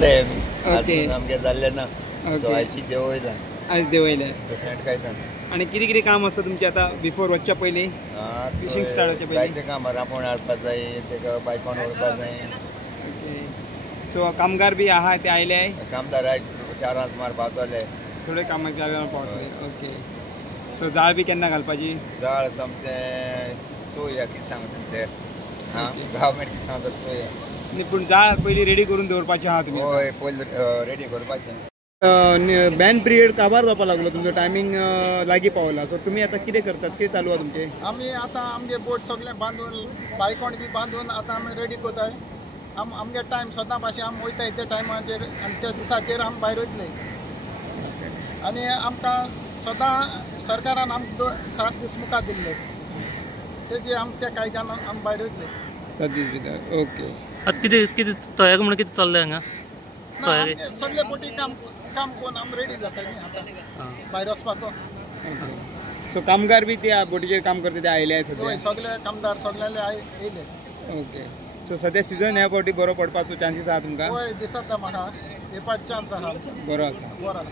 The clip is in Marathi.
जाताय ओके. आमगे जाल्ले ना ओके. सो आयची देव वयता आज देवयले तशें कांय ना आणि किती किती काम असतं तुमचे आता बिफोर वचच्या पयलीं फिशिंग स्टार्ट जावचे पयलीं जायते कामां रांपोण हाडपाक जाय तेका बायकोन व्हरपाक जाय ओके सो कामगार बी आहा ते आयले कामदार आयज 4 सुमार पावतले थोडे कामाक जाग्यार पावतले ओके सो जाळ बी केन्ना घालपाची जाळ समतें चोया कितें सांगता ते ओके. गव्हर्मेंट कितें सांगता चोया आनी पूण जाळ पयलीं रेडी करून दवरपाचें आहा तुमी हय पयलीं रेडी करपाचें बॅन पिरियड काबार जावपाक लागलो तुमचो टायमींग लागीं पावला सो तुमी आतां कितें करतात कितें चालू आहा तुमचें आमी आतां आमगे बोट सगळें बांदून बायकोण बी बांदून आतां आमी रेडी कोताय आमगे टायम सदां भाशेन आमी वयताय त्या टायमाचेर आनी त्या दिसाचेर आमी भायर वयतले आनी आमकां सदां सरकारान आमकां 7 दीस मुखार दिल्ले तेजे आमी त्या कायद्यान आमी भायर वयतले ओके आता किती तयार म्हणून किती चाललंय हांगा तयारी आमगे सगळे बोटी काम कोन्न आमी रेडी जाताय न्ही आतां भायर वचपाक सो कामगार बी त्या बोटीचेर काम करता ते आयले सगळे सगळे कामदार सगळे येयले ओके सो सद्या सिजन ह्या फावटी बरो पडपाचो चान्सीस आहा तुमकां दिसता म्हाका हे पाट चान्स आहा बरो आसा बरो